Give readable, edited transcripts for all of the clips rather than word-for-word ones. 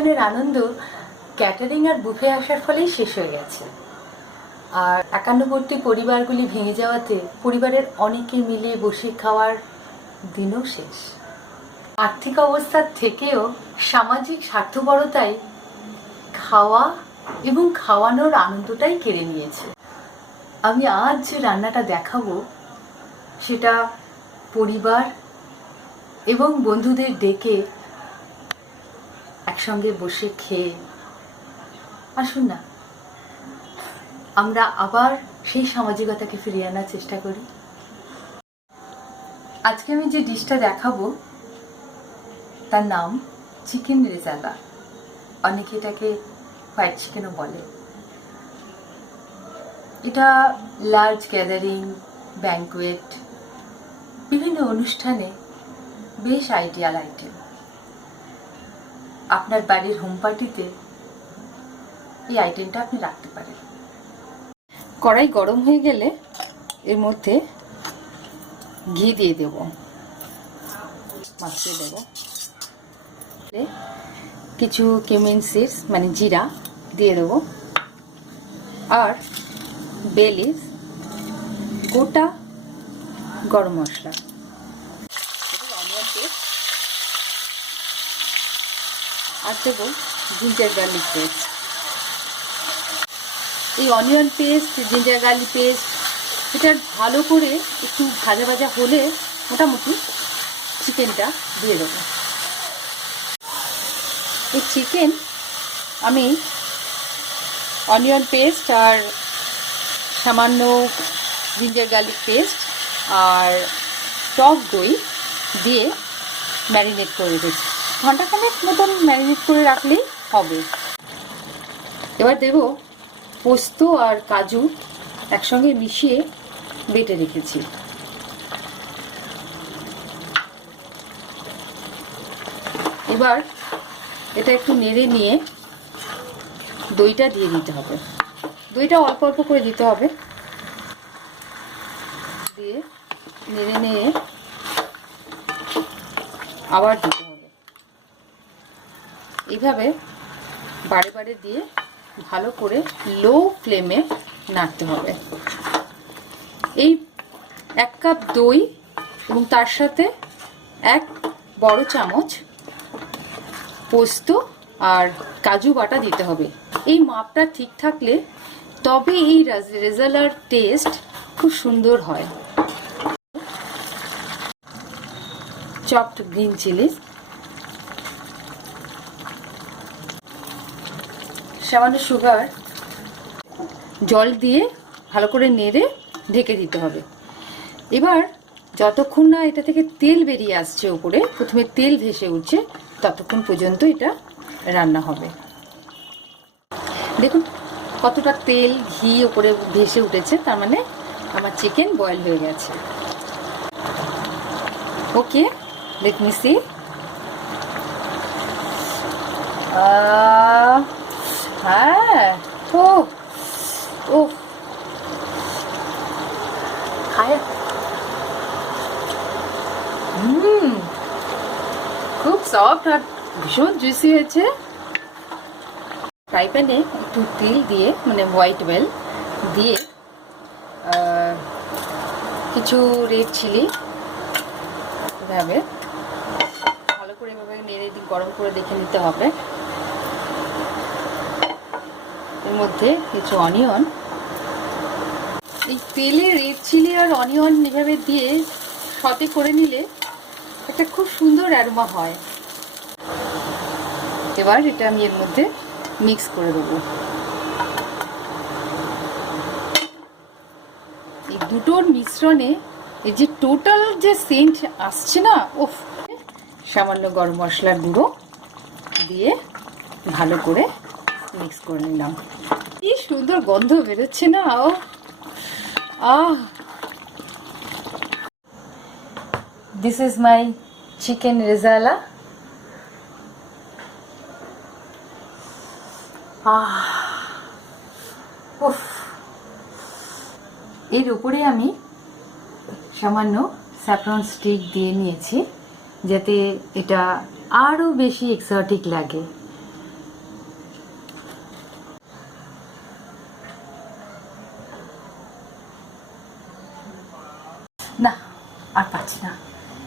বনভোজনের আনন্দ ক্যাটারিং আর বুফে আসার ফলেই শেষ হয়ে গেছে। আর একান্নবর্তী পরিবারগুলি ভেঙে যাওয়াতে পরিবারের অনেকে মিলে বসে খাওয়ার দিনও শেষ। আর্থিক অবস্থার থেকেও সামাজিক স্বার্থপরতাই খাওয়া এবং খাওয়ানোর আনন্দটাই কেড়ে নিয়েছে। আমি আজ যে রান্নাটা দেখাবো সেটা পরিবার এবং বন্ধুদের ডেকে একসঙ্গে বসে খেয়ে আসুন না আমরা আবার সেই সামাজিকতাকে ফিরিয়ে আনার চেষ্টা করি। আজকে আমি যে ডিশটা দেখাবো তার নাম চিকেন রেজালা। অনেকে এটাকে হোয়াইট চিকেনও বলে। এটা লার্জ গ্যাদারিং, ব্যাঙ্কুয়েট, বিভিন্ন অনুষ্ঠানে বেশ আইডিয়াল আইটেম। আপনার বাড়ির হোম পার্টিতে এই আইটেমটা আপনি রাখতে পারেন। কড়াই গরম হয়ে গেলে এর মধ্যে ঘি দিয়ে দেব, মাখিয়ে দেব, কিছু কিউমিন সিডস মানে জিরা দিয়ে দেবো, আর বে লিভ, গোটা গরম মশলা, অনিয়ন পেস্ট, আর দেবো জিঞ্জার গার্লিক পেস্ট। এই onion paste, ginger garlic paste এটা ভালো করে একটু ভাজা ভাজা হলে মোটামুটি চিকেনটা দিয়ে দেবো। এই চিকেন আমি অনিয়ন পেস্ট আর সামান্য জিঞ্জার গার্লিক পেস্ট আর টক দই দিয়ে ম্যারিনেট করে রেখেছি। ঘন্টাখানেক মতন ম্যারিনেট করে রাখলেই হবে। এবার দেব পোস্ত আর কাজু একসঙ্গে মিশিয়ে বেটে রেখেছি। এবার এটা একটু নেড়ে নিয়ে দইটা দিয়ে দিতে হবে। দইটা অল্প অল্প করে দিতে হবে, দিয়ে নেড়ে নিয়ে আবার দিতে হবে। এইভাবে বারে বারে দিয়ে ভালো করে লো ফ্লেমে নাড়তে হবে। এই 1 কাপ দই এবং তার সাথে 1 বড় চামচ পোস্ত আর কাজু বাটা দিতে হবে। এই মাপটা ঠিক থাকলে তবে এই রেজালার টেস্ট খুব সুন্দর হয়। চপড গ্রিন চিলিজ, সামান্য সুগার, জল দিয়ে ভালো করে নেড়ে ঢেকে দিতে হবে। এবার যতক্ষণ না এটা থেকে তেল বেরিয়ে আসছে উপরে, প্রথমে তেল ভেসে উঠছে, ততক্ষণ পর্যন্ত এটা রান্না হবে। দেখুন কতটা তেল ঘি উপরে ভেসে উঠেছে, তার মানে আমার চিকেন বয়েল হয়ে গেছে। ওকে, লেট মি সি। হ্যাঁ, ও ও খায়। খুব সফট আর ভীষণ জুসি হয়েছে। ফ্রাই প্যানে একটু তেল দিয়ে, মানে হোয়াইট ওয়েল দিয়ে, কিছু রেড চিলি এভাবে ভালো করে এভাবে নেড়ে গরম করে দেখে নিতে হবে। এর মধ্যে কিছু অনিয়ন, এই তেলে রেড চিলি আর অনিয়ন এভাবে দিয়ে সতে করে নিলে একটা খুব সুন্দর অ্যারোমা হয়। এবার এটা আমি এর মধ্যে মিক্স করে দেবো। এই দুটোর মিশ্রণে এই যে টোটাল যে সেন্ট আসছে না, ওফ! সামান্য গরম মশলার গুঁড়ো দিয়ে ভালো করে মিক্স করে নিলাম। কি সুন্দর গন্ধ বেরোচ্ছে না! Oh ah, this is my chicken rezala. এর উপরে আমি সামান্য স্যাফরন স্টিক দিয়ে নিয়েছি যাতে এটা আরো বেশি এক্সোটিক লাগে। আর পাচ্ছি না,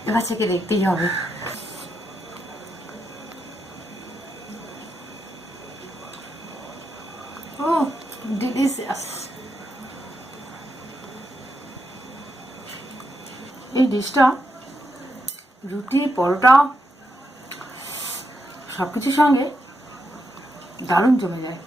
এবার থেকে দেখতেই হবে। ও ডিলিশিয়াস। এই ডিশটা রুটি, পরোটা সব কিছুর সঙ্গে দারুণ জমে যায়।